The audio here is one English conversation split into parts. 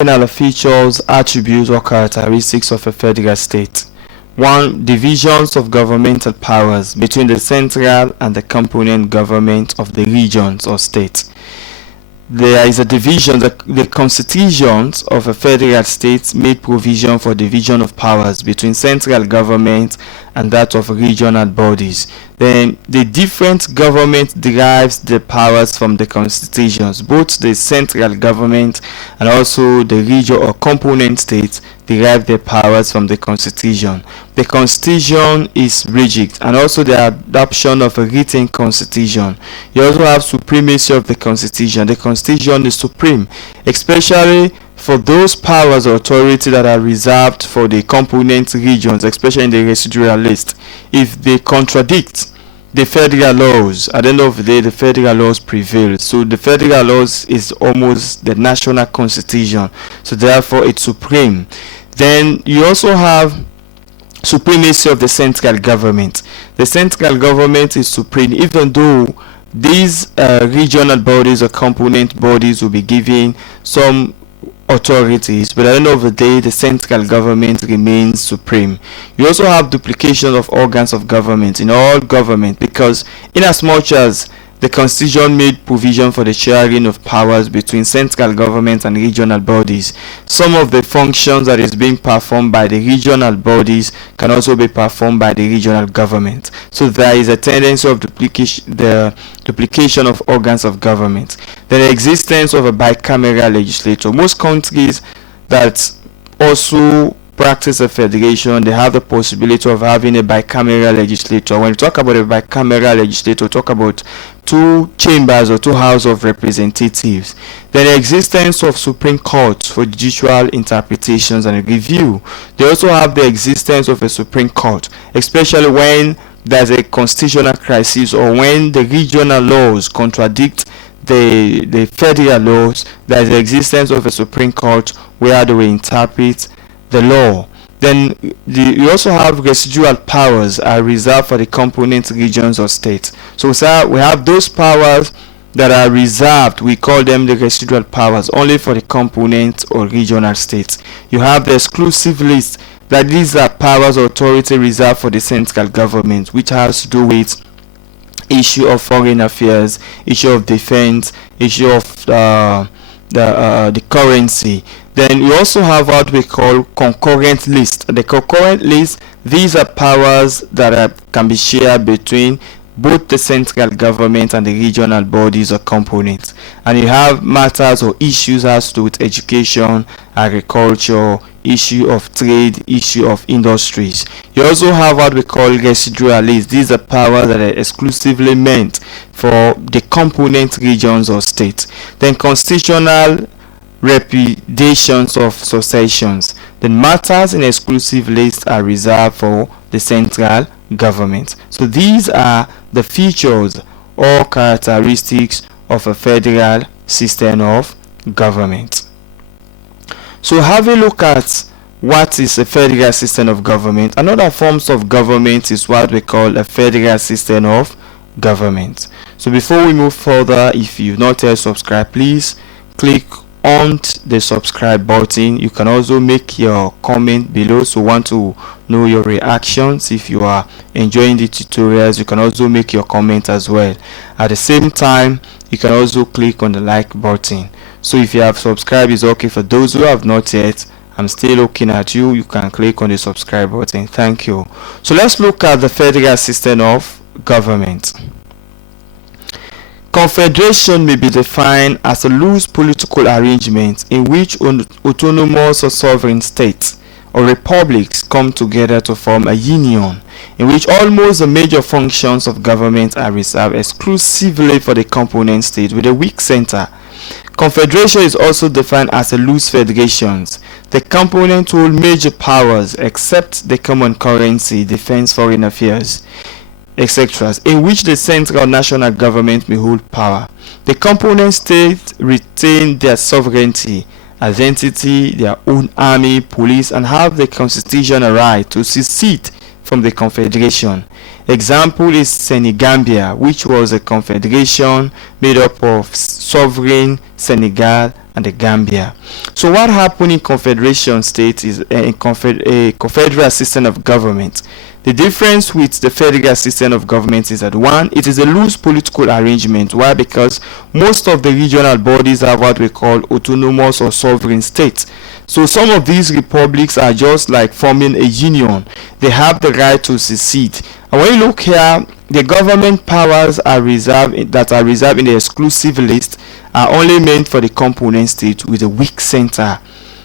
Looking at the features, attributes, or characteristics of a federal state. 1. Divisions of governmental powers between the central and the component government of the regions or states. There is a division. The constitutions of a federal state made provision for division of powers between central government and that of regional bodies. Then the different government derives the powers from the constitutions. Both the central government and also the region or component states derive their powers from the constitution. The constitution is rigid, and also the adoption of a written constitution. You also have supremacy of the constitution. The constitution is supreme, especially for those powers or authority that are reserved for the component regions, especially in the residual list. If they contradict the federal laws, at the end of the day, the federal laws prevail. So the federal laws is almost the national constitution, so therefore it's supreme. Then you also have supremacy of the central government. The central government is supreme, even though these regional bodies or component bodies will be given some authorities, but at the end of the day, the central government remains supreme. You also have duplication of organs of government in all government, because in as much as the constitution made provision for the sharing of powers between central government and regional bodies, some of the functions that is being performed by the regional bodies can also be performed by the regional government. So there is a tendency of duplication of organs of government. The existence of a bicameral legislature. Most countries that also practice a federation, they have the possibility of having a bicameral legislature. When you talk about a bicameral legislature, talk about two chambers or two houses of representatives. The existence of Supreme Court for judicial interpretations and review. They also have the existence of a Supreme Court, especially when there's a constitutional crisis or when the regional laws contradict the federal laws. There's the existence of a Supreme Court where they will interpret the law. Then you also have residual powers are reserved for the component regions or states. So we have those powers that are reserved, we call them the residual powers, only for the component or regional states. You have the exclusive list, that these are powers or authority reserved for the central government, which has to do with issue of foreign affairs, issue of defense, issue of the currency. Then you also have what we call concurrent list. The concurrent list, these are powers that can be shared between both the central government and the regional bodies or components. And you have matters or issues as to with education, agriculture, issue of trade, issue of industries. You also have what we call residual list. These are powers that are exclusively meant for the component regions or states. Then constitutional repudiations of successions. The matters in exclusive list are reserved for the central government. So these are the features or characteristics of a federal system of government. So have a look at what is a federal system of government. Another forms of government is what we call a federal system of government. So before we move further, if you've not yet subscribed, please click on the subscribe button. You can also make your comment below, so want to know your reactions. If you are enjoying the tutorials, you can also make your comment as well. At the same time, you can also click on the like button. So if you have subscribed, it's okay. For those who have not yet, I'm still looking at you. You can click on the subscribe button. Thank you. So let's look at the federal system of government. Confederation may be defined as a loose political arrangement in which autonomous or sovereign states or republics come together to form a union, in which almost the major functions of government are reserved exclusively for the component state with a weak center. Confederation is also defined as a loose federation. The component hold major powers except the common currency, defense, foreign affairs, etc., in which the central national government may hold power. The component states retain their sovereignty, identity, their own army, police, and have the constitutional right to secede from the Confederation. Example is Senegambia, which was a confederation made up of sovereign Senegal and the Gambia. So what happened in Confederation states is a confederal system of government. The difference with the federal system of government is that one, it is a loose political arrangement. Why? Because most of the regional bodies are what we call autonomous or sovereign states. So some of these republics are just like forming a union. They have the right to secede. And when you look here, the government powers are reserved in the exclusive list are only meant for the component state with a weak center.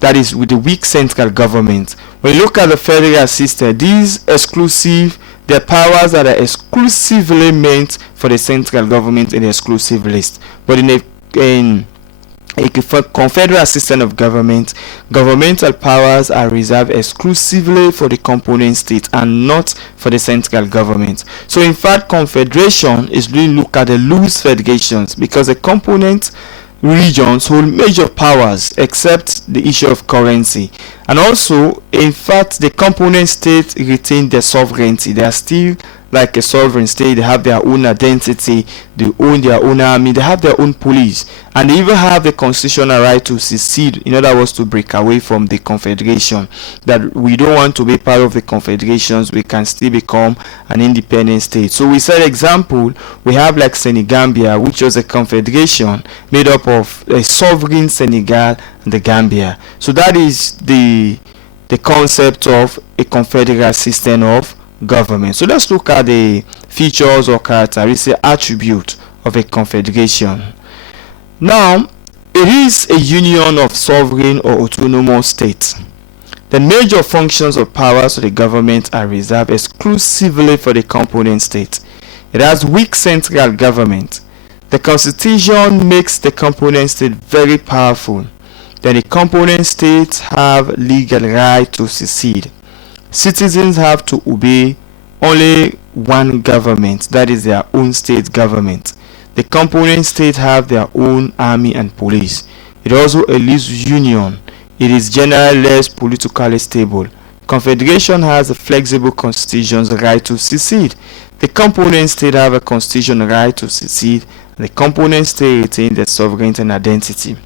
That is, with the weak central government. When you look at the federal system, the powers that are exclusively meant for the central government in the exclusive list. But in a confederal system of government, governmental powers are reserved exclusively for the component state and not for the central government. So in fact, confederation is really look at the loose federations because the component regions hold major powers except the issue of currency. And also, in fact, the component states retain their sovereignty. They are still like a sovereign state. They have their own identity, they own their own army, they have their own police, and they even have the constitutional right to secede, in other words, to break away from the confederation. That we don't want to be part of the confederations, we can still become an independent state. So we said, example, we have like Senegambia, which was a confederation made up of a sovereign Senegal and the Gambia. So that is the concept of a confederal system of government. So let's look at the features or characteristic attribute of a confederation. Now, it is a union of sovereign or autonomous states. The major functions or powers of the government are reserved exclusively for the component state. It has weak central government. The constitution makes the component state very powerful. Then the component states have legal right to secede. Citizens have to obey only one government, that is their own state government. The component states have their own army and police. It also a loose union. It is generally less politically stable. Confederation has a flexible constitution's right to secede. The component state have a constitutional right to secede. The component state retain their sovereignty and identity.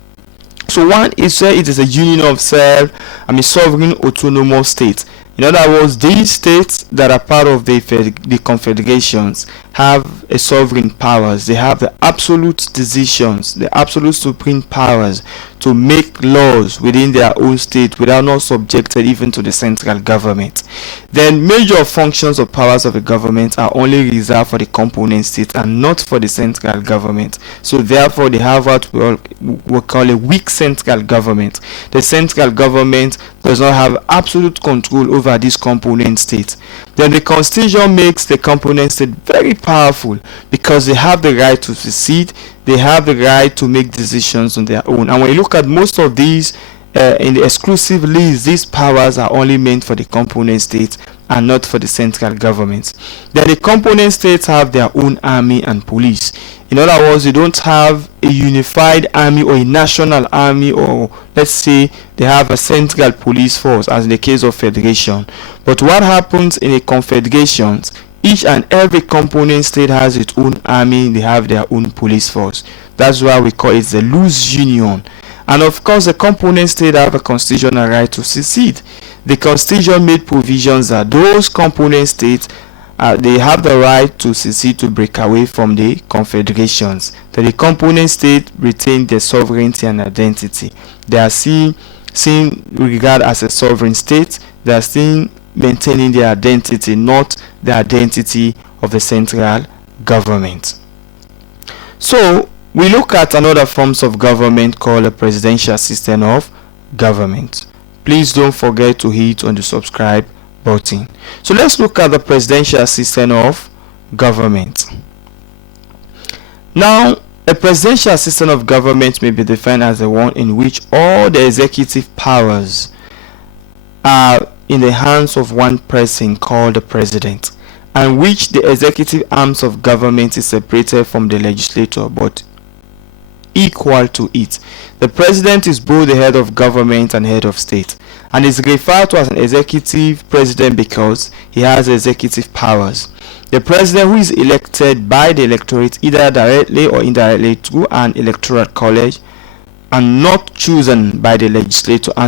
So one is where it is a union of sovereign autonomous states. In other words, these states that are part of the confederations have a sovereign powers. They have the absolute decisions, the absolute supreme powers to make laws within their own state without not subjected even to the central government. Then major functions or powers of the government are only reserved for the component state and not for the central government. So therefore they have what we call a weak central government. The central government does not have absolute control over this component state. Then the constitution makes the component state very powerful because they have the right to secede, they have the right to make decisions on their own. And when you look at most of these in the exclusive list, these powers are only meant for the component states and not for the central government. Then the component states have their own army and police. In other words, they don't have a unified army or a national army, or let's say they have a central police force as in the case of federation. But what happens in a confederation, each and every component state has its own army, they have their own police force. That's why we call it the loose union. And of course, the component state have a constitutional right to secede. The constitution made provisions that those component states they have the right to secede, to break away from the confederations. That the component state retain their sovereignty and identity. They are seen regarded as a sovereign state. They are still maintaining their identity, not the identity of the central government. So we look at another forms of government called a presidential system of government. Please don't forget to hit on the subscribe button. So let's look at the presidential system of government. Now, a presidential system of government may be defined as the one in which all the executive powers are in the hands of one person called the president, and which the executive arms of government is separated from the legislature, but equal to it. The president is both the head of government and head of state, and is referred to as an executive president because he has executive powers. The president, who is elected by the electorate either directly or indirectly through an electoral college, and not chosen by the legislature and